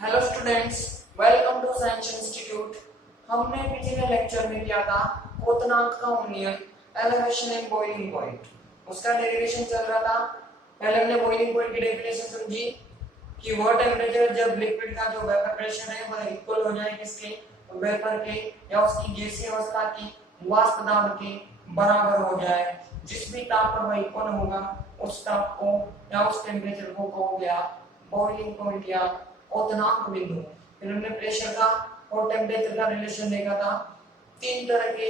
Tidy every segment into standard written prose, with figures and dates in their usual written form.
Hello students, welcome to science institute. हमने पिछले lecture में किया था क्वोथनांक का उन्नयन, एलिवेशन एंड बॉइलिंग पॉइंट। उसका डेरिवेशन चल रहा था। पहले हमने बॉइलिंग पॉइंट की डेफिनेशन समझी कि वह टेम्परेचर जब लिक्विड का जो वेपर प्रेशर है वह इक्वल हो जाए किसके, वेपर के या उसकी गैसीय अवस्था की वाष्प दाब के बराबर हो जाए। जिस भी ताप पर वह इक्वल होगा उस ताप को या उस टेम्परेचर को कहा गया बॉइलिंग पॉइंट या क्वोथनांक बिंदु। फिर हमने प्रेशर का और टेम्परेचर का रिलेशन देखा था तीन तरह के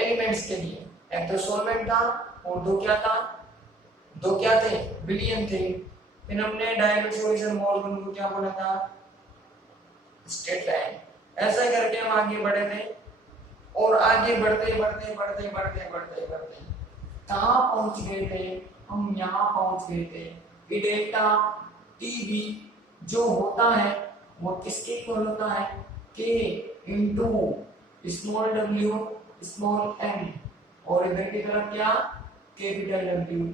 एलिमेंट्स के लिए। एक तो सॉल्वेंट था और दो क्या थे, विलियन थे। फिर हमने डायरेक्ट सॉल्यूशन मॉल को क्या बोला था, स्ट्रेट लाइन। ऐसा करके हम आगे बढ़े थे और आगे बढ़ते बढ़ते बढ़ते बढ़ते बढ़ते बढ़ते कहां पहुंच गए थे, हम यहां पहुंच गए थे कि डेल्टा टीबी जो होता है वो किसके इक्वल होता है, K into small W small M और इधर की तरफ क्या, कैपिटल डब्ल्यू।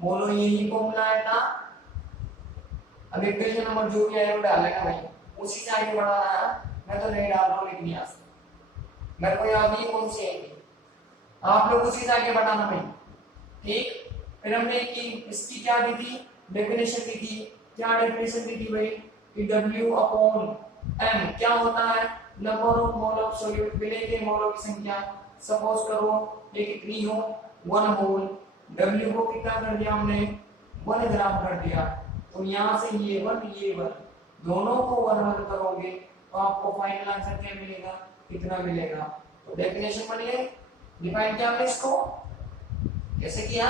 बोलो यही फॉर्मूला है था। अब इक्वेशन नंबर जो भी है वो डालेगा भाई, उसी से आगे बढ़ा रहा है। मैं तो नहीं डाल रहा हूँ लेकिन यहाँ से मेरे को याद नहीं कौन सी आएगी, आप लोग उसी से आगे बढ़ाना भाई, ठीक। फिर हमने की इसकी क्या दी थी, डेफिनेशन दी थी। क्या डेफिनेशन दी थी भाई कि W अपॉन M क्या होता है, number of mole of solute, विलेय के मोलों की संख्या। सपोज करो ये कितनी हो, 1 मोल। W को कितना कर दिया हमने, 1 ग्राम कर दिया। तो यहाँ से ये 1 दोनों को 1 करोगे तो आपको फाइनल आंसर क्या मिलेगा, कितना मिलेगा। तो डेफिनेशन बनी है, डिफाइन किया हमने इसको। कैसे किया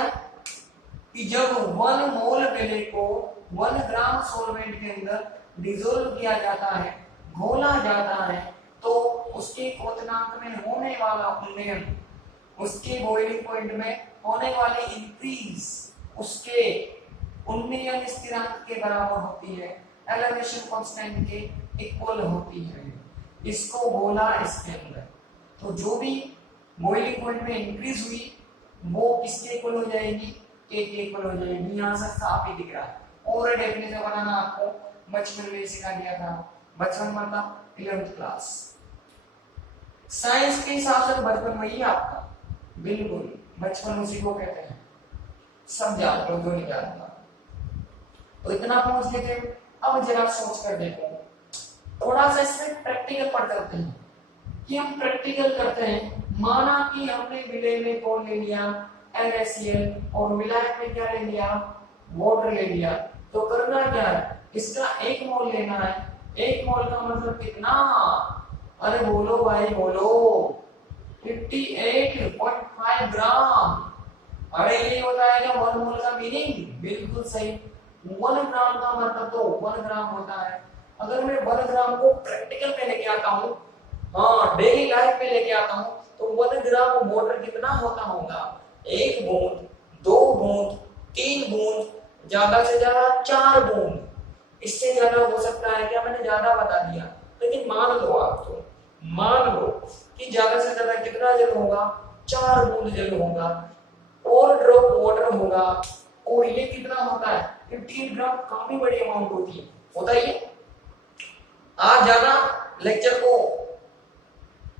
कि जब 1 मोल विलेय को 1 ग्राम सॉल्वेंट के अंदर डिसॉल्व किया जाता है, घोला जाता है, तो उसके क्वोथनांक में होने वाला उन्नयन, उसके बॉइलिंग पॉइंट में होने वाली इंक्रीज उसके उन्नयन स्थिरांक के बराबर होती है, एलिवेशन कांस्टेंट के इक्वल होती है। इसको बोला इसके अंदर। तो जो भी बॉइलिंग पॉइंट में इंक्रीज हुई वो किसके इक्वल हो जाएगी, के इक्वल हो जाएगी। यहाँ से साफ ही दिख रहा है। और डेफिनेशन बनाना आपको बचपन में सिखा दिया था, बचपन मतलब 11th क्लास। साइंस के हिसाब से बचपन वही आपका, बिल्कुल बचपन उसी को कहते हैं। सब जानते हो, जो नहीं जानता। तो इतना पहुंच गए थे। अब जरा सोच कर देखो, थोड़ा सा इसमें प्रैक्टिकल पढ़ करते हैं कि हम प्रैक्टिकल करते हैं। माना कि हमने विलेय में कौन ले लिया, NaCl, और विलायक में क्या ले लिया, वाटर ले लिया। तो करना क्या है, इसका 1 मोल लेना है। 1 मोल का मतलब कितना, अरे बोलो भाई बोलो, 58.5 ग्राम। अरे ये होता है क्या 1 मोल का मीनिंग, बिल्कुल सही। 1 ग्राम का मतलब तो 1 ग्राम होता है। अगर मैं 1 ग्राम को प्रैक्टिकल पे लेके आता हूँ, हाँ डेली लाइफ में लेके आता हूँ, तो 1 ग्राम वाटर कितना होता होगा, 1 बूंद, 2 बूंद, 3 बूंद, ज्यादा से ज्यादा 4 बूंद। इससे ज्यादा हो सकता है क्या, मैंने ज्यादा बता दिया, लेकिन मान लो आप, तो मान लो कि ज्यादा से ज्यादा कितना जल होगा, 4 बूंद जल होगा और ड्रॉप वाटर होगा। और ये कितना होता है, 15 ग्राम। काफी बड़ी अमाउंट होती है, होता है ये। आज जाना लेक्चर को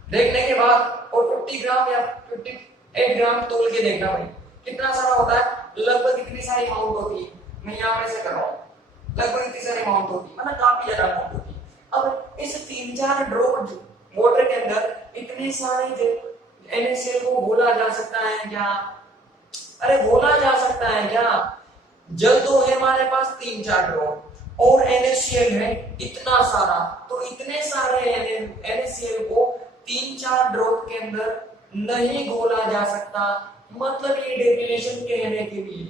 देखने के बाद और 50 ग्राम या 58 ग्राम तोल के देखना भाई कितना सारा होता है। लगभग इतनी सारी अमाउंट होती है, मैं यहाँ पे से कर रहा हूँ, लगभग इतनी सारी अमाउंट होती है, मतलब काफी ज्यादा अमाउंट होती है। अब इस 3-4 ड्रॉप वाटर के अंदर इतने सारे NaCl को घोला जा सकता है क्या, अरे घोला जा सकता है क्या। जल तो है हमारे पास 3-4 ड्रॉप और NaCl है इतना सारा, तो इतने सारे NaCl को 3-4 ड्रॉप के अंदर नहीं घोला जा सकता। मतलब ये डेफिनेशन कहने के लिए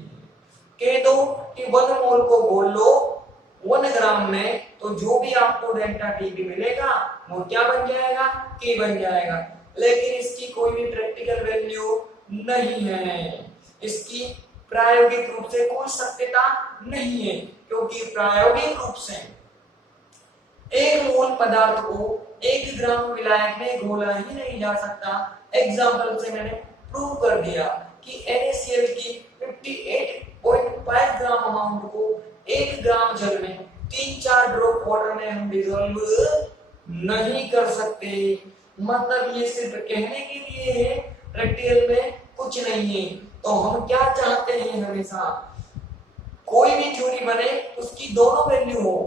कह दो कि 1 मोल को घोल लो 1 ग्राम में, तो जो भी आपको डेल्टा टीबी मिलेगा वो क्या बन जाएगा, के बन जाएगा। लेकिन इसकी कोई भी प्रैक्टिकल वैल्यू नहीं है, इसकी प्रायोगिक रूप से कोई सत्यता नहीं है, क्योंकि प्रायोगिक रूप से 1 मोल पदार्थ को 1 ग्राम विलायक में घोला ही नहीं जा सकता। एग्जाम्पल से मैंने प्रूव कर दिया कि NaCl की 58.5 ग्राम अमाउंट को 1 ग्राम जल में 3-4 ड्रॉप वाटर में हम डिजोल्व नहीं कर सकते। मतलब ये सिर्फ कहने के लिए है, प्रैक्टिकल में कुछ नहीं है। तो हम क्या चाहते हैं, हमेशा कोई भी थ्योरी बने उसकी दोनों वैल्यू हो,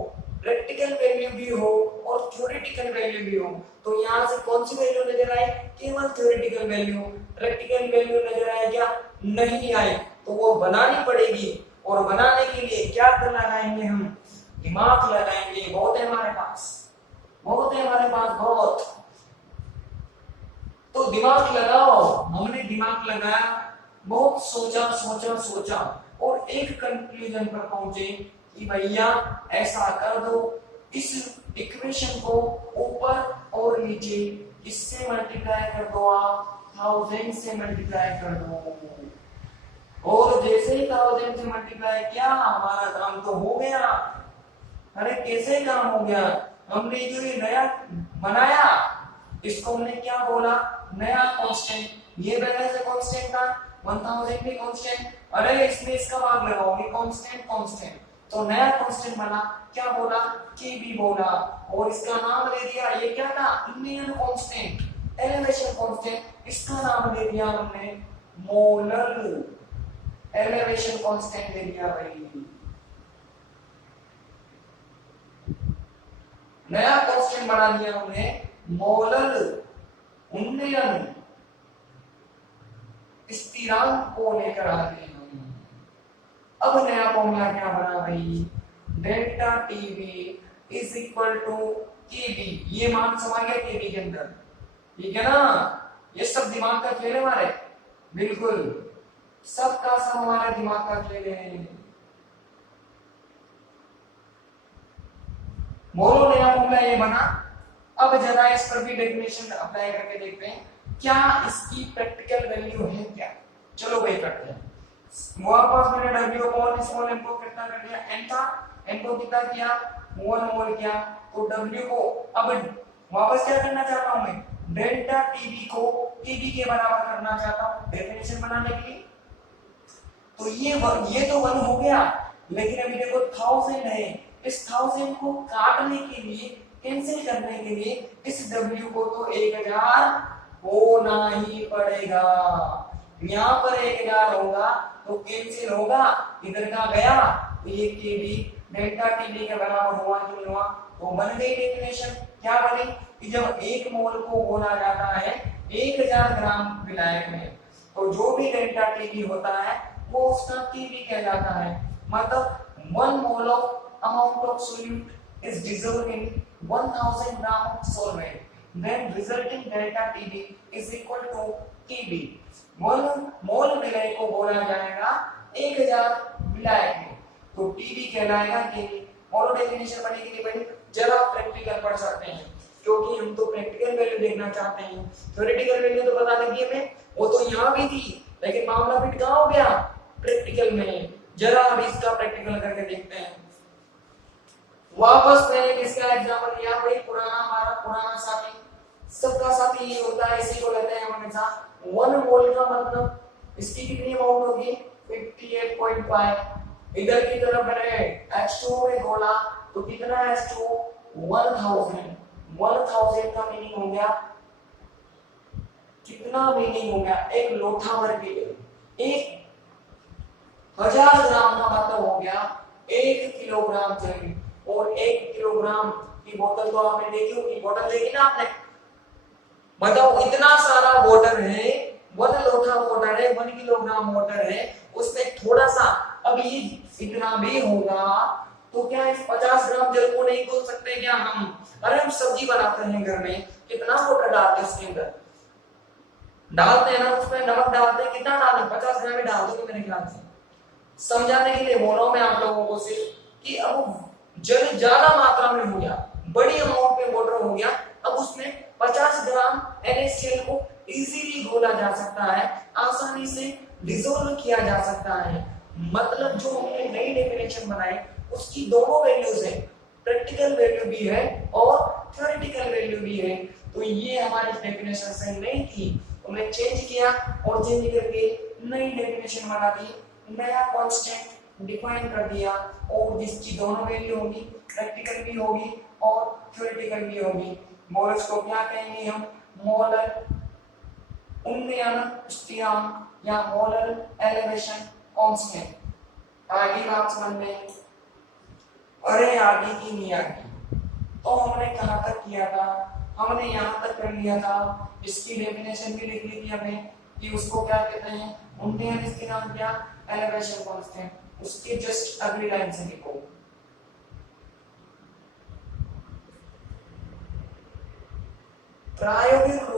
प्रैक्टिकल वैल्यू भी हो और थ्योरेटिकल वैल्यू भी हो। तो यहाँ से कौन सी वैल्यू नजर आए, केवल थ्योरेटिकल वैल्यू। प्रैक्टिकल वैल्यू नजर आए क्या, नहीं आए, तो वो बनानी पड़ेगी। और बनाने के लिए क्या लगाएंगे हम, दिमाग लगाएंगे। बहुत है हमारे पास, बहुत है हमारे पास, बहुत। तो दिमाग लगाओ। हमने दिमाग लगाया, बहुत सोचा सोचा सोचा और एक कंक्लूजन पर पहुंचे कि भैया ऐसा कर दो, इस इक्वेशन को ऊपर और नीचे इससे मल्टीप्लाई कर दो, आप 1000 से मल्टीप्लाई कर दो। और जैसे ही 1000 से मल्टीप्लाई किया, हमारा काम तो हो गया। अरे कैसे काम हो गया, हमने जो ये नया बनाया इसको हमने क्या बोला, नया कांस्टेंट। ये पहले से कांस्टेंट था, 1000 भी कांस्टेंट। अरे इसमें इसका भाग लगाओगे, कांस्टेंट कांस्टेंट, तो नया कांस्टेंट बना, क्या बोला, के बी बोला। और इसका नाम दे दिया, ये क्या था, इंडियन कांस्टेंट, एलिवेशन कांस्टेंट। इसका नाम दे दिया हमने मोलर एलिवेशन कांस्टेंट दे दिया भाई। नया कांस्टेंट बना दिया हमने मोलर उन्नयन स्थिरांक को लेकर आते हैं हम। अब नया फॉर्मूला क्या बना भाई, delta TV is equal to KB. ये मान समा गया केबी के अंदर, ठीक है ना। ये सब दिमाग का खेल है हमारे, बिल्कुल सबका सब हमारे दिमाग का खेल है। मोलो नया फॉर्मूला ये बना। अब जरा इस पर भी डेफिनेशन अप्लाई करके देखते हैं क्या इसकी प्रैक्टिकल वैल्यू है क्या। चलो भाई करते हैं। वापस मैंने W अपॉन स्मॉल m को कितना कर दिया, n था, n को कितना किया, 1 मोल किया। तो W को अब वापस क्या करना चाहता हूं मैं, डेल्टा टीबी को टीबी के बराबर करना चाहता हूं डेफिनेशन बनाने के लिए। तो ये तो 1 हो गया, लेकिन अभी देखो 1000 है। इस 1000 को काटने के लिए, कैंसिल करने के लिए इस W को तो 1000 होना ही पड़ेगा। यहाँ पर 1000 होगा तो कैंसिल होगा, इधर का गया तो ये केबी डेल्टा टीबी के बराबर हुआ कि नहीं हुआ, तो बन गई डेफिनेशन। क्या बनी कि जब 1 मोल को बोला जाता है 1000 ग्राम विलायक में, तो जो भी डेल्टा टीबी होता है वो उसका टीबी कहलाता है। मतलब 1 mole of amount of solute is dissolved in 1000 gram of solvent, then resulting delta TB is equal to TB। 1 मोल विलायक को बोला जाएगा 1000 विलायक में, तो TB कहलाएगा TB। और डेफिनेशन बनेगी नहीं बनी, जरा प्रैक्टिकल पढ़ सकते हैं क्योंकि हम तो प्रैक्टिकल वैल्यू देखना चाहते हैं। थ्योरेटिकल वैल्यू तो पता लगी हमें, वो तो यहाँ भी थी, लेकिन मामला फिट कहाँ हो गया, प्रैक्टिकल में। जरा अब इसका प्रैक्टिकल करके देखते हैं। वापस मैंने किसका एग्जांपल लिया भाई, पुराना, हमारा पुराना साथी, सबका साथी ये होता है, इसी को लेते हैं हमेशा। 1 मोल का मतलब इसकी कितनी अमाउंट होगी, 58.5। इधर की तरफ मैंने H2O में घोला तो कितना H2O, 1000। 1000 का मीनिंग हो गया, कितना मीनिंग हो गया, एक लोटा भर के, 1000 ग्राम का मतलब हो गया 1 किलोग्राम चाहिए। और 1 किलोग्राम की बोतल तो आपने देखी होगी, बोतल देखी ना आपने, बताओ इतना सारा वाटर है, 1 लोटा वाटर है, 1 किलोग्राम वाटर है, उसमें थोड़ा सा, अब ये इतना भी होगा तो क्या इस 50 ग्राम जल को नहीं घोल सकते क्या हम। अरे हम सब्जी बनाते हैं घर में, कितना वाटर डालते हैं उसके अंदर, डालते हैं ना, उसमें नमक डालते हैं, कितना डालते, 50 ग्राम ही डाल दो मेरे ख्याल से। समझाने के लिए बोल रहा हूं मैं आप लोगों को सिर्फ कि अब जल ज्यादा मात्रा में हो गया, बड़ी अमाउंट में वाटर हो गया, अब उसमें 50 ग्राम NaCl को इजीली घोला जा सकता है, आसानी से डिसॉल्व किया जा सकता है। मतलब जो हमने नई डेफिनेशन बनाई उसकी दोनों वैल्यूज है, प्रैक्टिकल वैल्यू भी है और थ्योरेटिकल वैल्यू भी है। तो ये हमारी डेफिनेशन से नहीं थी, हमने चेंज किया और चेंज करके नई डेफिनेशन बना दी, नया कांस्टेंट डिफाइन कर दिया और जिसकी दोनों वैल्यू होगी, प्रैक्टिकल भी होगी और थ्योरेटिकल भी होगी। मोल्स को क्या कहेंगे हम? मोलर उन्नयन स्थिरांक या मोलर एलिवेशन कांस्टेंट। आगे बात समझ में? अरे आगे की नहीं आगे, तो हमने कहां तक किया था? हमने यहां तक कर लिया था। इसकी डेफिनेशन भी लिख ली थी हमें कि उसको क्या कहते हैं, उन्नयन स्थिरांक या एलिवेशन कांस्टेंट। उसके जस्ट अगली लाइन से लिखो, प्रायोगिक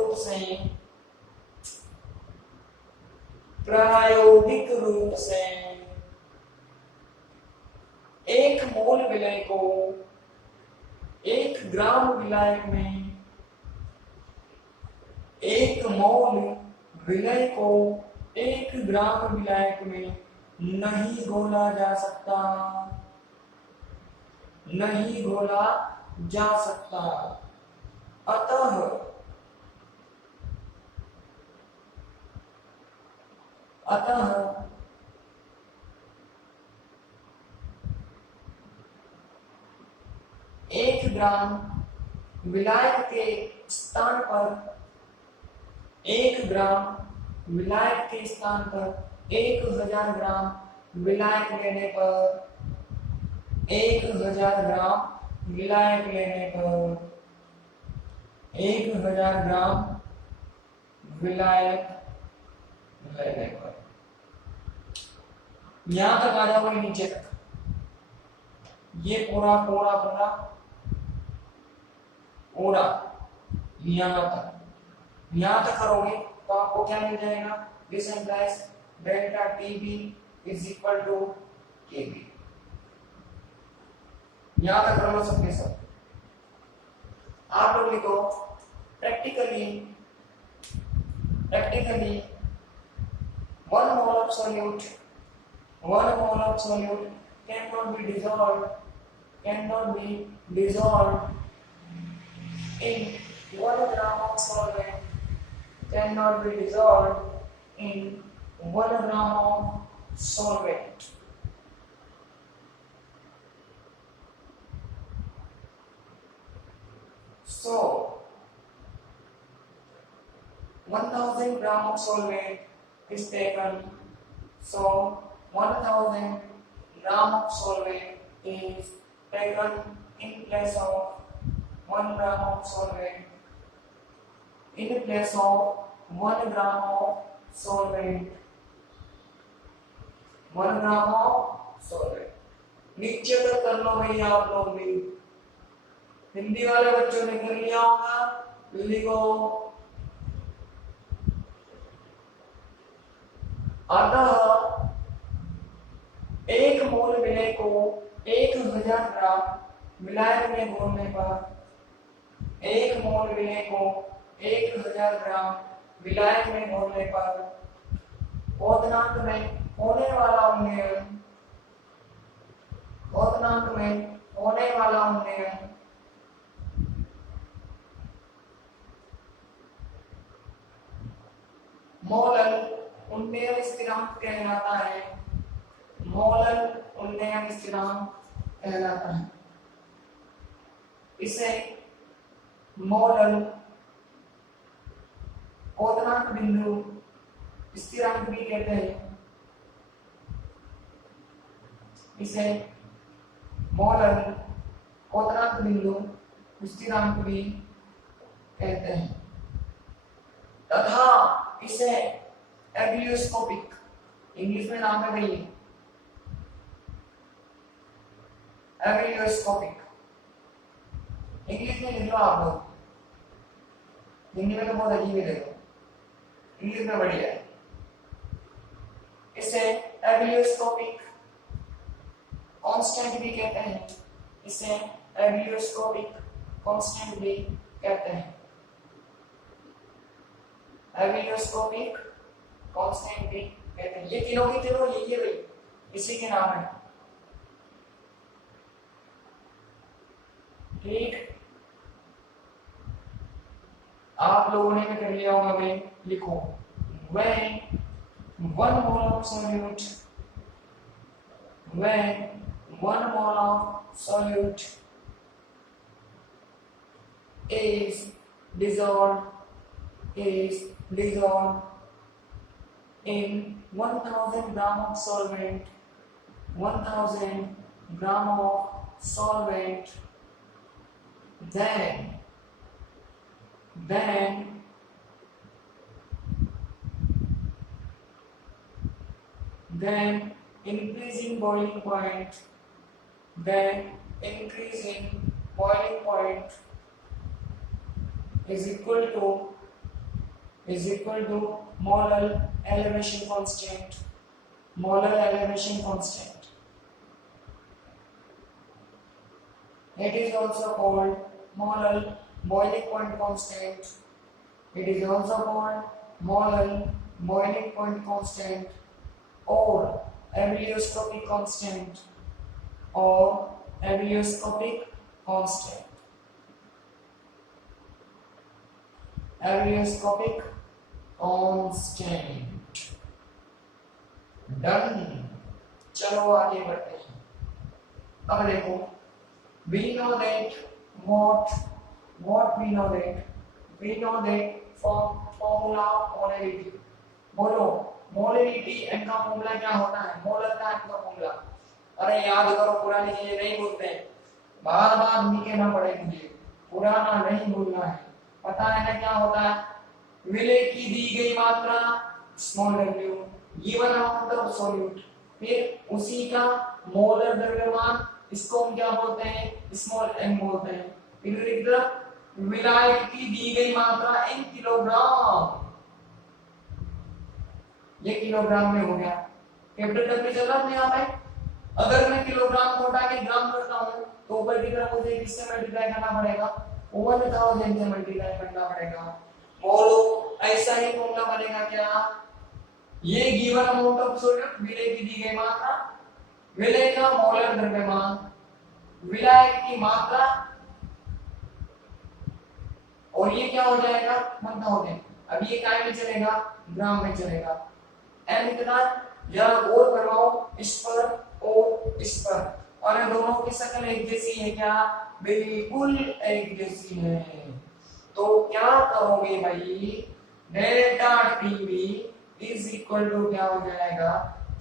रूप से एक मोल विलय को 1 ग्राम विलायक में, 1 मोल विलय को 1 ग्राम विलायक में नहीं घोला जा सकता, नहीं घोला जा सकता। अतः 1 ग्राम विलायक के स्थान पर 1 ग्राम विलायक के स्थान पर 1000 ग्राम विलायक लेने पर 1000 ग्राम विलायक लेने पर 1000 ग्राम विलायक लेने पर, यहां तक आ जाओगे नीचे तक। ये पूरा पूरा पूरा पूरा यहां तक करोगे तो आपको क्या मिल जाएगा? This implies delta TB is equal to KB. यहां तक कर लो सबके सब। आप लोग लिखो practically 1 mole of solute cannot be dissolved in 1 gram of solvent, cannot be dissolved in 1 gram of solvent. So 1000 gram of solvent is taken. So 1000 gram of solvent is taken in place of 1 gram of solvent. In place of 1 gram of solvent. 1 gram of solvent. नीचे तक कर लो भाई आप लोग भी। हिंदी वाले बच्चों ने कर लिया होगा, लिखो अतः 1 मोल विलय को 1000 ग्राम विलायक में घोलने पर 1 मोल विलय को 1000 ग्राम विलायक में घोलने पर क्वथनांक में होने वाला उन्नयन मोलर उन्नयन स्थिरांक कहलाता है। मोलर उन्नयन स्थिरांक कहलाता है। इसे मोलर क्वथनांक बिंदु स्थिरांक भी कहते हैं। इसे मोलर क्वथनांक बिंदु स्थिरांक भी कहते हैं तथा इसे एबिलियोस्कोपिक, इंग्लिश में नाम है भाई एबिलियोस्कोपिक, इंग्लिश में लिख लो आप लोग, हिंदी में तो बहुत अजीब है, देखो इंग्लिश में बढ़िया है। इसे एबिलियोस्कोपिक कांस्टेंट भी कहते हैं। इसे एबिलियोस्कोपिक कांस्टेंट भी कहते हैं। एबिलियोस्कोपिक कांस्टेंट भी कहते हैं। ये तीनों की तीनों यही है भाई, इसी के नाम है। ठीक, आप लोगों ने भी कर लिया होगा भाई। लिखो when 1 mole of solute when 1 mole of solute is dissolved in 1000 gram of solvent, 1000 gram of solvent, then increasing boiling point, is equal to molar elevation constant. It is also called molar boiling point constant. Or abilioscopic constant. Done. चलो आगे बढ़ते हैं। अब देखो, we know that what we know that formula molarity। बोलो, molarity N का formula क्या होता है? मोलर का एन का फॉर्मूला। अरे याद करो, पुरानी चीजें नहीं भूलते हैं, बार बार लिखना पड़ेगा मुझे, पुराना नहीं भूलना है। पता है ना क्या होता है? विलेय की दी गई मात्रा small w, given amount of solute, फिर उसी का मोलर द्रव्यमान, इसको हम क्या बोलते हैं? स्मॉल m बोलते हैं। फिर इधर विलायक की दी गई मात्रा इन किलोग्राम, ये किलोग्राम में हो गया। कैपिटल डब्ल्यू चल रहा है यहाँ पे। अगर मैं किलोग्राम को हटा के ग्राम करता हूँ तो ऊपर की तरफ मुझे किससे मल्टीप्लाई करना पड़ेगा? 1000 से मल्टीप्लाई करना पड़ेगा। बोलो, ऐसा ही फॉर्मूला बनेगा क्या? ये गिवन अमाउंट ऑफ सॉल्यूट, विलेय की दी गई मात्रा, विलेय का मोलर द्रव्यमान, विलायक की मात्रा, और ये क्या हो जाएगा? 1000। अब ये काय में चलेगा? ग्राम में चलेगा। एन कितना? जरा गौर करवाओ इस पर और इस पर, और इन दोनों की शक्ल एक जैसी है क्या? बिल्कुल एक जैसी है। तो क्या करोगे भाई? Delta TV is equal to क्या हो जाएगा?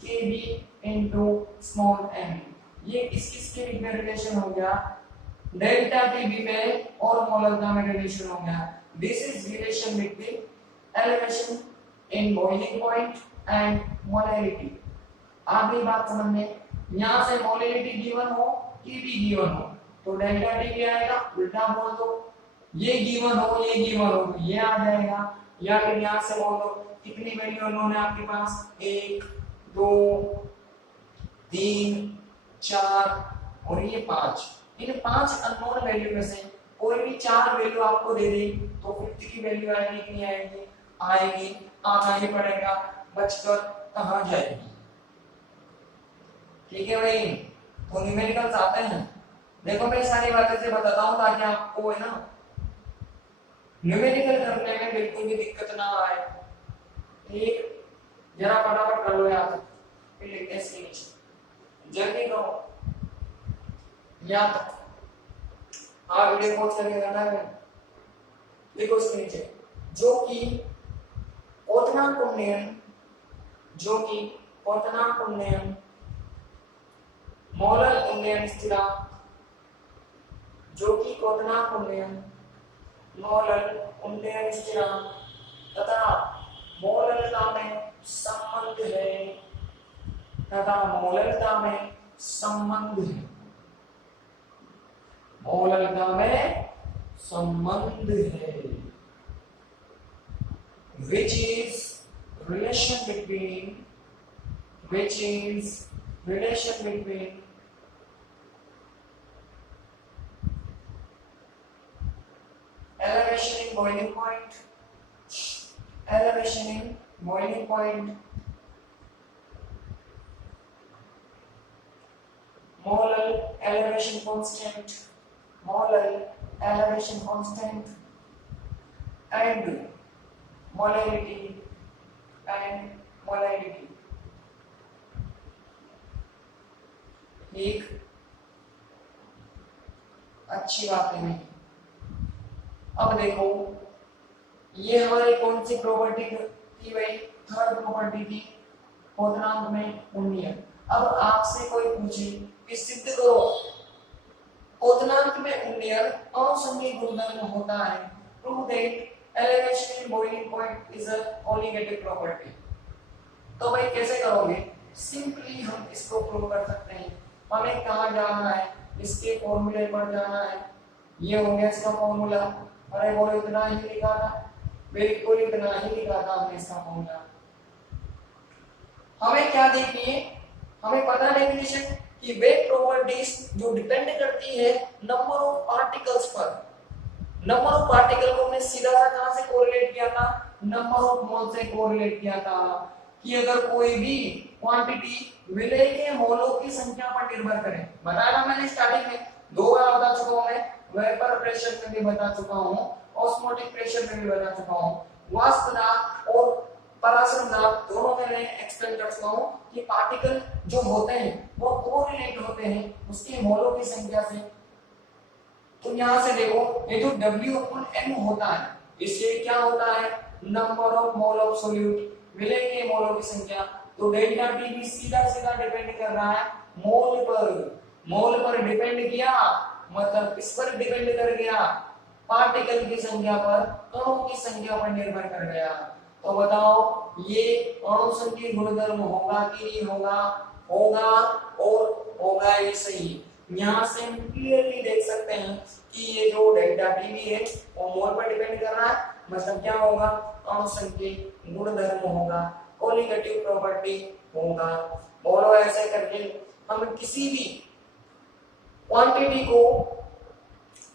KB into small N. ये किसके बीच में रिलेशन हो गया? डेल्टा टीवी में और मोलर में रिलेशन हो गया। This is relation between elevation in boiling point and molarity. आगे बात समझ में, यहां से मोलैरिटी गिवन हो, केबी गिवन हो, तो डेल्टा टी क्या आएगा? उल्टा बोल दो, ये गिवन हो तो ये आ जाएगा, या फिर यहां से बोल दो कितनी वैल्यू अननोन है आपके पास? 1 2 3 4 और ये 5। इन 5 अननोन वैल्यू में से कोई भी 4 वैल्यू आपको दे दे तो 50 की वैल्यू आएगी कि नहीं आएगी? आना ही पड़ेगा, बचकर कहां जाएगी? ठीक है भाई, तो न्यूमेरिकल्स आते हैं। देखो मैं सारी बातें से बताता हूं ताकि आपको है ना न्यूमेरिकल करने में बिल्कुल भी दिक्कत ना आए। ठीक, जरा फटाफट कर लो यार, फिर लिखते हैं इसके नीचे, जल्दी करो याद। हाँ, वीडियो पॉज करके करना है। देखो इसके नीचे, जो कि क्वोथनांक उन्नयन मोलर उन्नयन स्थिरांक, जो कि क्वोथनांक उन्नयन मोलर उन्नयन स्थिरांक तथा मोलरता में संबंध है, which is relation between elevation in boiling point, molar elevation constant, and molarity. ठीक, अच्छी बात है नहीं। अब देखो ये हमारी कौन सी प्रॉपर्टी थी भाई, थर्ड प्रॉपर्टी थी, क्वोशंट में उन्नीय। अब आपसे कोई पूछे कि सिद्ध करो क्वोशंट में उन्नीय असंगीत गुणधर्म होता है, prove that elevation in boiling point is a colligative property. तो भाई कैसे करोगे, सिंपली हम इसको प्रूव कर सकते हैं। हमें कहाँ जाना है, इसके फॉर्मूले पर जाना है। ये हो गया इसका फॉर्मूला, अरे वो इतना ही लिखा था, बिल्कुल इतना ही लिखा था हमने इसका फॉर्मूला। हमें क्या देखनी है, हमें पता डेफिनेशन कि वे प्रॉपर्टीज जो डिपेंड करती है नंबर ऑफ पार्टिकल्स पर। नंबर ऑफ पार्टिकल को हमने सीधा सा कहां से कोरिलेट किया था, नंबर ऑफ मोल से कोरिलेट किया था कि अगर कोई भी क्वांटिटी विलय के मोलों की संख्या पर निर्भर करे। बताया ना मैंने स्टार्टिंग में, 2 बार बता चुका हूं मैं, वेपर प्रेशर में भी बता चुका हूं, ऑस्मोटिक प्रेशर में भी बता चुका हूं, वाष्प दाब और पराशर दाब दोनों में मैं एक्सप्लेन कर चुका हूं कि पार्टिकल जो होते हैं वो कोरिलेट होते हैं उसके मोलों की संख्या से। तो यहां से देखो ये जो W/M होता है इससे क्या होता है, number of mole of solute, विलय के मोलों की संख्या। तो डेल्टा टी भी सीधा सीधा डिपेंड कर रहा है मोल पर। मोल पर डिपेंड किया मतलब इस पर डिपेंड कर गया, पार्टिकल की संख्या पर, कणों की संख्या पर निर्भर कर गया। तो बताओ ये अणुसंख्यिक गुणधर्म होगा कि नहीं होगा, होगा और होगा ये सही। यहाँ से हम क्लियरली देख सकते हैं कि ये जो डेल्टा टी भी है वो मोल पर डिपेंड कर रहा है, मतलब क्या होगा, अणुसंख्यिक गुणधर्म होगा, कोलिगेटिव प्रॉपर्टी होगा। बोलो ऐसे करके हम किसी भी क्वांटिटी को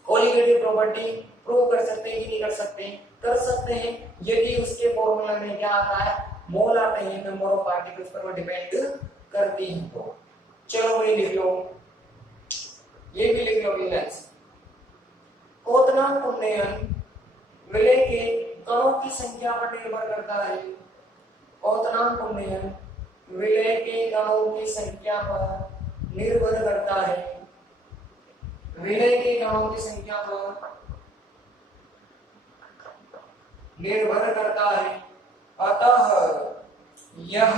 कोलिगेटिव प्रॉपर्टी प्रूव कर सकते हैं कि नहीं कर सकते, कर सकते हैं यदि उसके फॉर्मूला में क्या आता है, मोल आते हैं, नंबर ऑफ पार्टिकल्स पर वो डिपेंड करती है। तो चलो भाई लिख लो, ये भी लिख लो रिलेंस। क्वोशंट उन्नयन विलय के कणों की संख्या पर निर्भर करता है। क्वोशंट उन्नयन विलय के कणों की संख्या पर निर्भर करता है, विलय के कणों की संख्या पर निर्भर करता है। अतः यह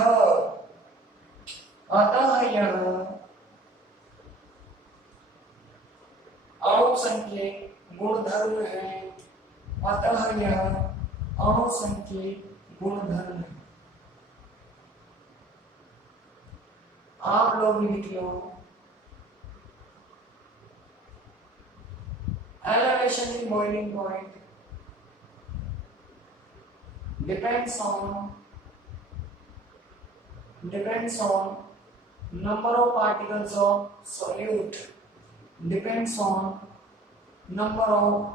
अणुसंख्यिक गुणधर्म है। अतः यह अणुसंख्यिक गुणधर्म है। आप लोग भी लिख लो, elevation in boiling point depends on number of particles of solute, depends on number of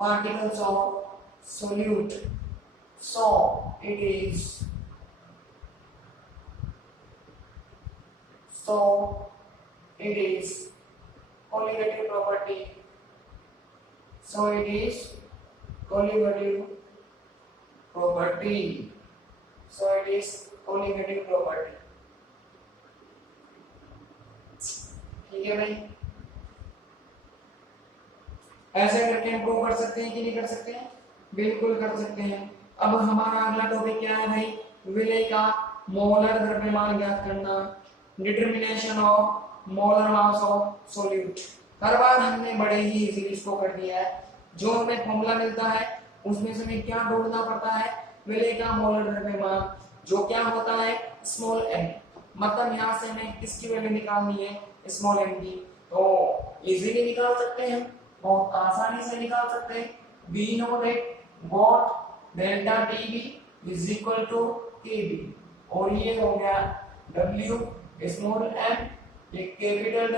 particles of solute, so it is colligative property, so it is colligative property, so it is colligative property। ठीक है भाई, ऐसे करके हम prove कर सकते हैं कि नहीं कर सकते हैं, बिल्कुल कर सकते हैं। अब हमारा अगला टॉपिक क्या है भाई, विलय का मोलर द्रव्यमान ज्ञात करना, determination of molar mass of solute. हर बार हमने बड़े ही इजीली इसको कर दिया है, जो हमें फॉर्मूला मिलता है उसमें से हमें क्या ढूंढना पड़ता है, विलय का मोलर द्रव्यमान, जो क्या होता है स्मॉल m, मतलब यहाँ से हमें किसकी वैल्यू निकालनी है, स्मॉल m की। तो इजीली निकाल सकते हैं, बहुत आसानी से निकाल सकते हैं। we know that what delta tb is equal to kb, और ये हो गया w स्मॉल m, ये कैपिटल w,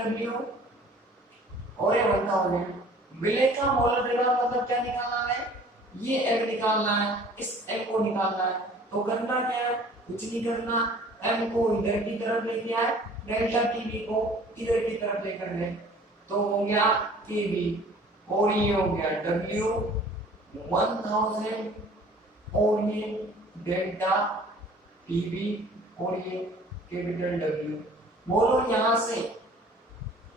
और ये बनता हो गया विलय का मोलर द्रव्यमान, मतलब क्या निकालना है, ये m निकालना है, इस m को निकालना है। तो करना क्या है, कुछ नहीं करना, m को इधर की तरफ लेके आए, डेल्टा tb को इधर की तरफ लेकर गए, तो हो गया kb, और ये हो गया w 1000, और ये डेल्टा tb, और ये कैपिटल W। बोलो यहां से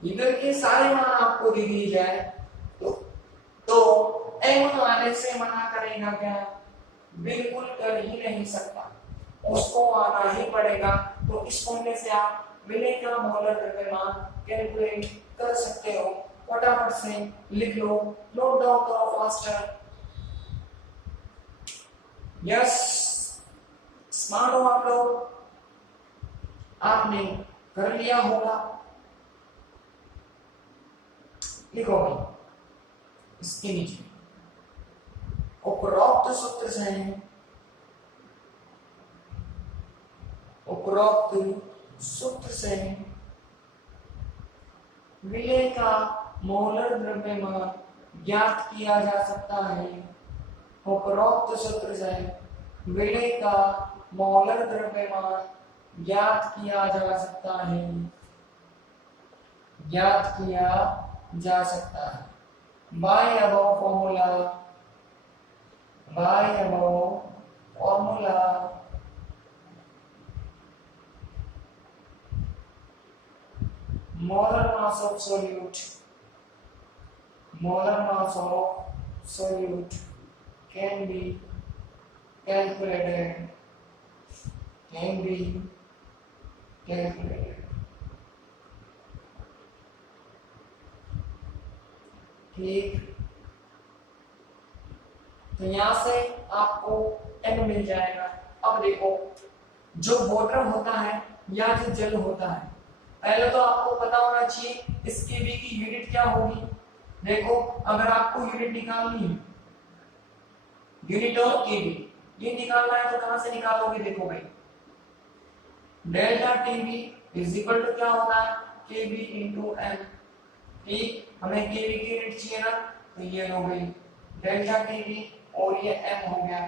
इधर के सारे मान आपको दे दिए जाए तो m आने से मना करेगा क्या? बिल्कुल कर ही नहीं सकता, उसको आना ही पड़ेगा। तो इस फॉर्मूले से आप विलेय का मोलर द्रव्यमान कैलकुलेट कर सकते हो। फटाफट से लिख लो, नोट डाउन करो फास्टर। यस, स्मार्ट हो आप लोग, आपने कर लिया होगा। लिखो भाई इसके नीचे उपरोक्त सूत्र से विलेय का मोलर द्रव्यमान ज्ञात किया जा सकता है। उपरोक्त सूत्र से विलेय का मोलर द्रव्यमान ज्ञात किया जा सकता है, by above formula molar mass of solute can be calculated ठीक। तो यहां से आपको m मिल जाएगा। अब देखो, जो वाटर होता है या जो जल होता है, पहले तो आपको पता होना चाहिए इस केवी की यूनिट क्या होगी। देखो, अगर आपको यूनिट निकालनी है, यूनिट ऑफ केवी ये निकालना है, तो कहां से निकालोगे? देखो भाई, delta TV is equal to क्या होता है? KB into M. ठीक, हमें केवी की यूनिट चाहिए ना, तो ये हो गई डेल्टा टीवी और ये एम हो गया।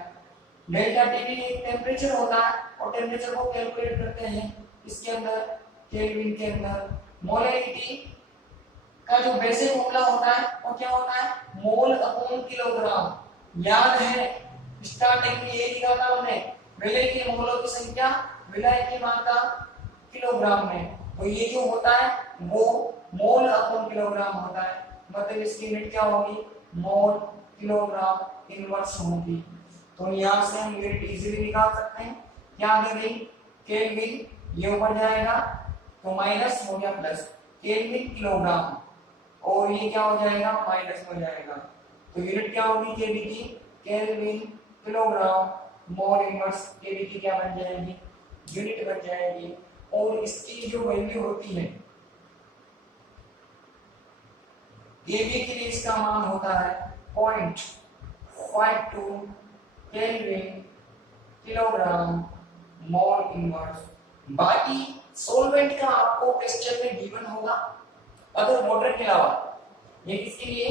डेल्टा टीवी एक टेम्परेचर होता है और टेम्परेचर को कैलकुलेट करते हैं इसके अंदर केल्विन के अंदर। मोलैरिटी का जो बेसिक फॉर्मूला होता है वो क्या होता है? Mole upon kilogram. याद है स्टार्टिंग में ये लिखा था हमने, विलेय के मोलों की संख्या विलेय की मात्रा किलोग्राम में, तो ये जो होता है वो मोल अपॉन किलोग्राम होता है। मतलब इसकी यूनिट क्या होगी? मोल किलोग्राम इनवर्स होगी। तो यहां से हम यूनिट इजीली निकाल सकते हैं। क्या आ गई? केल्विन, ये ऊपर जाएगा तो माइनस हो गया प्लस, केल्विन किलोग्राम, और ये क्या हो जाएगा? माइनस हो जाएगा। तो यूनिट क्या होगी केवी की? केल्विन किलोग्राम, मोल इनवर्स केवी की क्या बन जाएगी? यूनिट बन जाएगी। और इसकी जो वैल्यू होती है केवी के लिए, इसका मान होता है 0.52 केल्विन किलोग्राम मोल इनवर्स। बाकी सॉल्वेंट का आपको क्वेश्चन में गिवन होगा, अगर वाटर के अलावा। ये किसके लिए?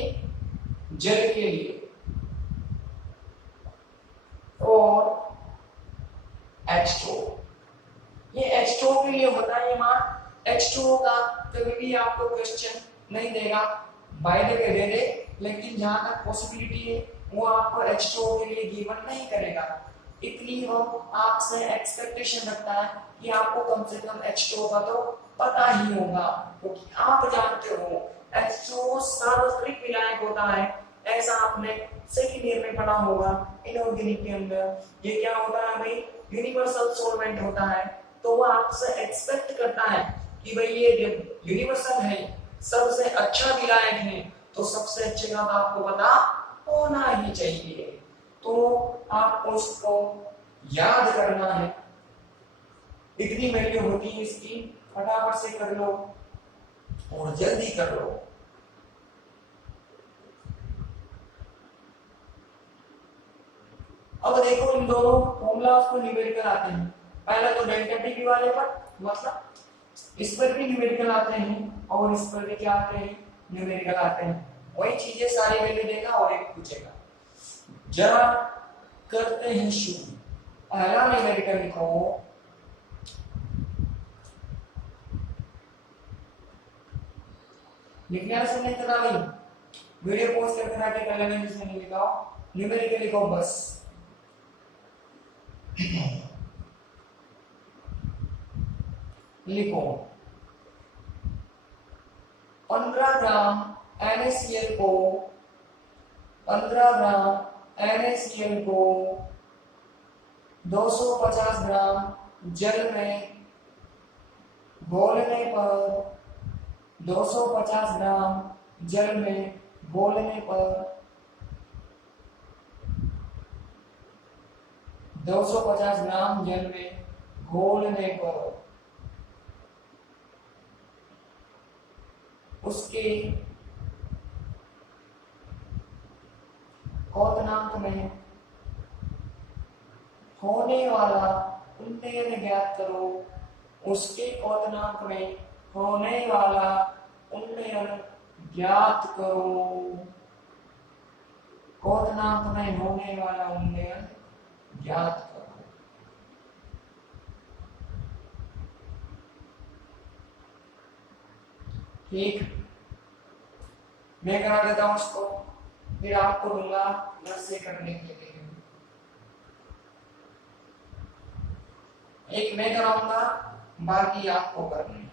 जल के लिए। और H2O, ये H2O के लिए होता है ये मान। H2O का कभी भी आपको क्वेश्चन नहीं देगा, बाय द वे दे दे, लेकिन जहां तक पॉसिबिलिटी है वो आपको H2O के लिए गिवन नहीं करेगा। इतनी हम आपसे एक्सपेक्टेशन रखता है कि आपको कम से कम H2O का तो पता ही होगा, क्योंकि आप जानते हो H2O सार्वत्रिक विलायक होता है। ऐसा आपने सेकंड ईयर में पढ़ा होगा इनऑर्गेनिक के अंदर। ये क्या होता है भाई? यूनिवर्सल सॉल्वेंट होता है। तो वो आपसे एक्सपेक्ट करता है कि भाई ये यूनिवर्सल है, सबसे अच्छा विलायक है, तो सबसे अच्छे का आपको पता होना ही चाहिए। तो आपको उसको याद करना है, इतनी वैल्यू होती है इसकी। फटाफट से कर लो और जल्दी कर लो। अब देखो, इन दोनों फॉर्मूलास को न्यूमेरिकल आते हैं। पहले तो डेल्टा टी वाले पर, मतलब इस पर भी न्यूमेरिकल आते हैं और इस पर भी क्या आते हैं? न्यूमेरिकल आते हैं। वही चीजें सारी वैल्यू देगा और एक पूछेगा। जरा करते हैं शुरू। पहला न्यूमेरिकल लिखो, लिखने से नहीं पता भाई, वीडियो पोस्ट करके रखे कर लेंगे, जिसमें नहीं लिखा न्यूमेरिकल लिखो बस। लिखो 15 ग्राम NaCl को 15 ग्राम NaCl को 250 ग्राम जल में घोलने पर 250 ग्राम जल में घोलने पर 250 ग्राम जल में घोलने पर उसके क्वथनांक में होने वाला उन्नयन ज्ञात करो। उसके क्वथनांक में होने वाला उन्नयन ज्ञात करो। क्वथनांक में होने वाला उन्नयन ज्ञात करो। ठीक, मैं करा देता हूं उसको, फिर आपको दूंगा घर से करने के लिए। एक मैं कराऊंगा, बाकी आपको करना है।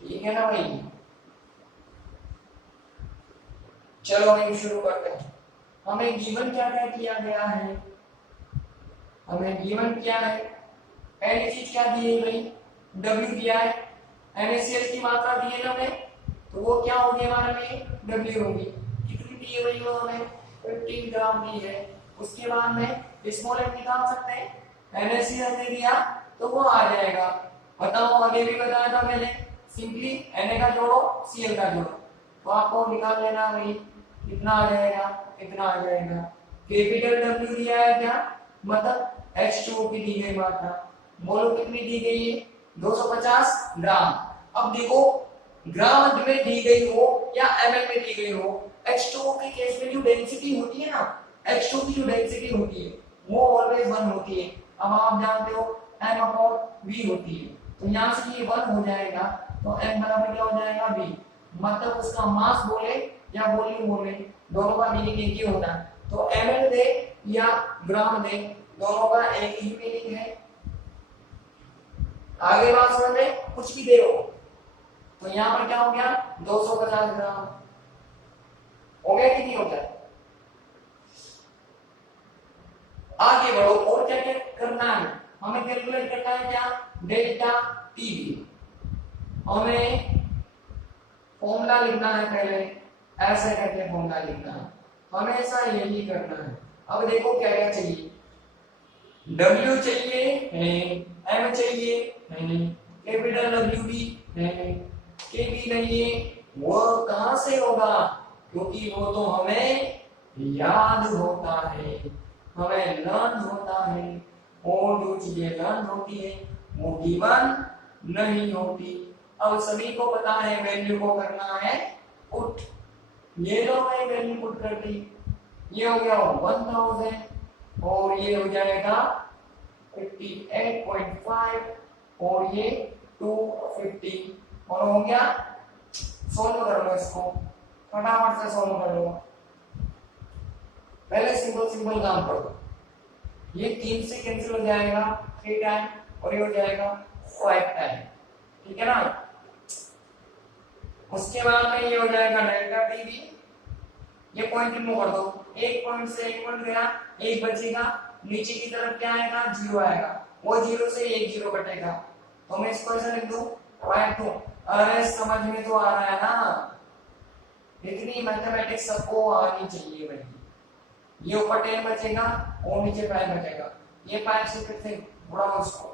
ठीक है ना भाई? चलो हम शुरू करते हैं। हमें गिवन क्या क्या किया गया है? हमें गिवन क्या है? पहली चीज क्या दी है भाई? W दिया है। NaCl की मात्रा दी है ना हमें, तो वो क्या होगी हमारे में? W होगी। कितनी दी है भाई? वो हमें 15 ग्राम दी है। उसके बाद में स्मॉल m निकाल सकते हैं। NaCl दे दिया तो वो आ जाएगा। बताओ, आगे भी बताया था मैंने, सिंपली Na का जोड़ो Cl का जोड़ो, तो आपको निकाल लेना भाई कितना आ जाएगा, कितना आ जाएगा। कैपिटल W दिया है क्या? मतलब H2O की दी गई मात्रा, बोलो कितनी दी गई है? 250 ग्राम। अब देखो, ग्राम में दी गई हो या ml में दी गई हो, H2O के केस में जो डेंसिटी होती है ना, H2O की जो डेंसिटी होती है वो ऑलवेज 1 होती है। अब आप जानते हो m/v होती है, तो यहाँ से ये 1 हो जाएगा, तो m बराबर क्या हो जाएगा? v। मतलब उसका मास बोले या वॉल्यूम बोले, दोनों का मीनिंग एक ही होता है। तो ml दे या ग्राम दे, दोनों का एक ही मीनिंग है। आगे बात समझ में, कुछ भी दे हो, तो यहाँ पर क्या हो गया? 250 ग्राम हो गया कि नहीं हो गया? आगे बढ़ो, और क्या क्या करना है? हमें कैलकुलेट करना है क्या? Delta T. हमें फॉर्मूला लिखना है, पहले ऐसे करके फॉर्मूला लिखना है, हमेशा यही करना है। अब देखो क्या क्या चाहिए, W चाहिए है, M चाहिए है, कैपिटल W भी है, K भी नहीं है। वो कहां से होगा? क्योंकि वो तो हमें याद होता है, हमें लर्न होता है, और जो चीजें लर्न होती है वो गिवन नहीं होती। अब सभी को पता है वैल्यू को करना है पुट। ये लो भाई वैल्यू पुट कर दी, ये हो गया 1000 और ये हो जाएगा 58.5 और ये 250 और हो गया। सोल्व कर लो इसको, फटाफट से सोल्व कर लो। पहले सिंपल सिंपल काम करो, ये 3 से कैंसिल हो जाएगा 3 टाइम और ये हो जाएगा 5 टाइम, ठीक है ना? उसके बाद में ये हो जाएगा डेल्टा टी भी, ये पॉइंट रिमूव कर दो, एक पॉइंट से एक पॉइंट गया, एक बचेगा, नीचे की तरफ क्या आएगा? 0 आएगा, वो 0 से एक 0 कटेगा, तो मैं इसको ऐसा लिख दूं 5 अरे समझ में तो आ रहा है ना? इतनी मैथमेटिक्स सबको आनी चाहिए भाई। ये ऊपर 10 बचेगा और नीचे 5 बचेगा, ये 5 से फिर से बुढ़ा उसको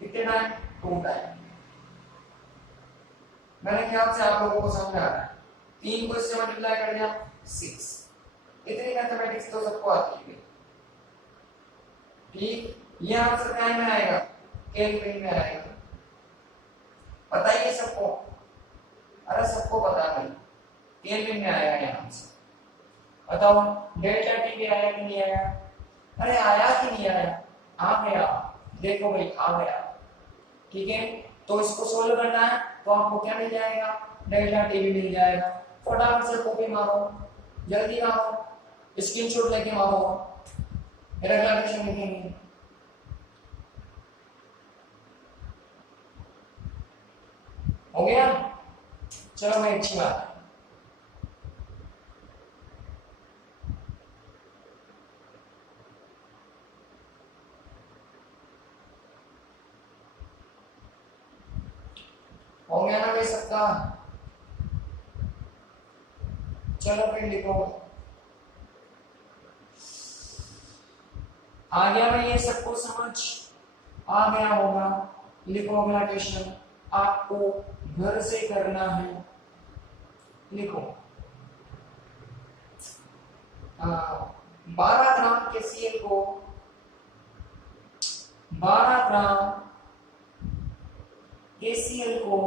कितने टाइम? 2 टाइम। मेरे ख्याल से आप लोगों को समझ आ रहा है। 3 को इससे मल्टीप्लाई कर दिया 6। इतनी मैथमेटिक्स तो सबको आती है, ठीक? ये आंसर क्या में आएगा? केल्विन में आएगा। पता ही है सबको? अरे सबको पता है, केल्विन में आएगा ये आंसर। बताओ डेल्टा टी भी आया कि नहीं आया? अरे आया कि नहीं आया? आ गया, देखो भाई आ गया, ठीक है? तो इसको सोल्व करना है तो आपको क्या मिल जाएगा? डेल्टा टी भी मिल जाएगा। फटाफट से कॉपी मारो, जल्दी मारो, स्क्रीनशॉट लेके मारो, मेरा क्लास लिखेंगे। हो गया? चलो भाई, अच्छी बात है। हो गया ना भाई सबका? चलो फिर लिखो। आ गया भाई ये सबको समझ? आ गया होगा। लिखो अगला क्वेश्चन, आपको घर से करना है। लिखो 12 ग्राम KCl को 12 ग्राम KCl को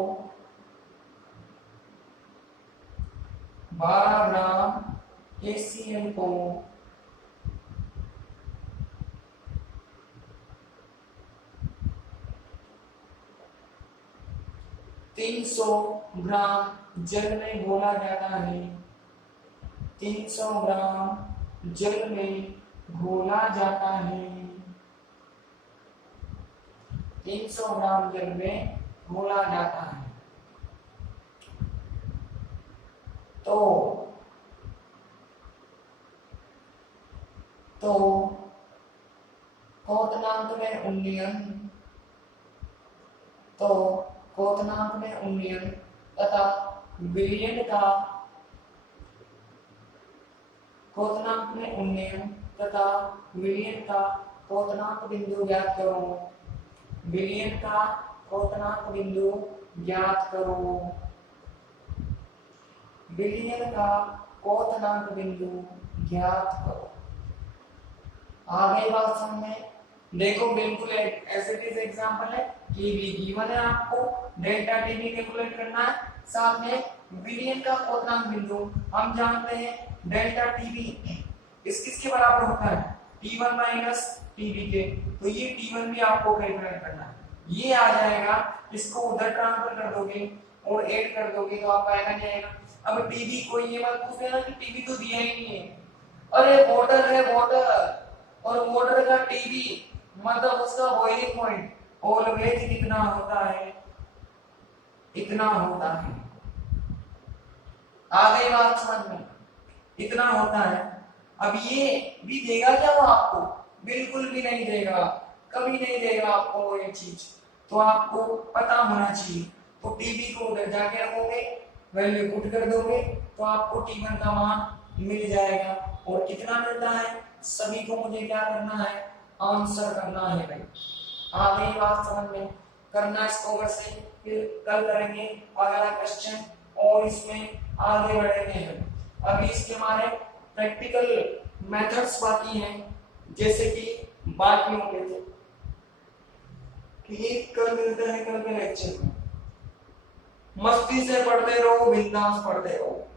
12 ग्राम KCl को 300 ग्राम जल में घोला जाता है। 300 ग्राम जल में घोला जाता है। 300 ग्राम जल में घोला जाता है। तो क्वथनांक में उन्नयन क्वथनांक में उन्नयन तथा विलयन का क्वथनांक में उन्नयन तथा विलयन का क्वथनांक बिंदु ज्ञात करो। विलयन का क्वथनांक बिंदु ज्ञात करो। विलयन का क्वथनांक बिंदु ज्ञात करो। आ गई बात समझ में? देखो बिल्कुल ऐसे इज एग्जांपल है कि गिवन है, आपको डेल्टा टीवी कैलकुलेट करना है, साथ में विलयन का क्वथनांक बिंदु। हम जानते हैं डेल्टा टीवी इस किसके बराबर होता है? T1 माइनस टीवी के। तो ये T1 भी आपको कैलकुलेट करना है। ये आ जाएगा, इसको उधर ट्रांसफर कर दोगे और ऐड कर दोगे तो आपका आएगा क्या आएगा? अब टीवी को ये मत पूछ लेना कि टीवी तो दिया ही नहीं है। अरे वाटर है वाटर, और वाटर का टीवी मतलब उसका बॉइलिंग पॉइंट ऑलवेज कितना होता है? इतना होता है। आ गई बात समझ में? इतना होता है। अब ये भी देगा क्या वो आपको? बिल्कुल भी नहीं देगा, कभी नहीं देगा आपको वो ये चीज। तो आपको पता होना चाहिए। तो टीवी को उधर जाके रखोगे, वैल्यू पुट कर दोगे तो आपको T1 का मान मिल जाएगा। और कितना मिलता है सभी को मुझे क्या करना है? आंसर करना है भाई। आ गई बात समझ में? करना इसको ओवर से, फिर कल करेंगे अगला क्वेश्चन और इसमें आगे बढ़ेंगे हम। अभी इसके हमारे प्रैक्टिकल मेथड्स बाकी हैं, जैसे कि बात में होते थे कि कल मिलते हैं कल के लेक्चर में। मस्ती से पढ़ते रहो, बिंदास पढ़ते रहो।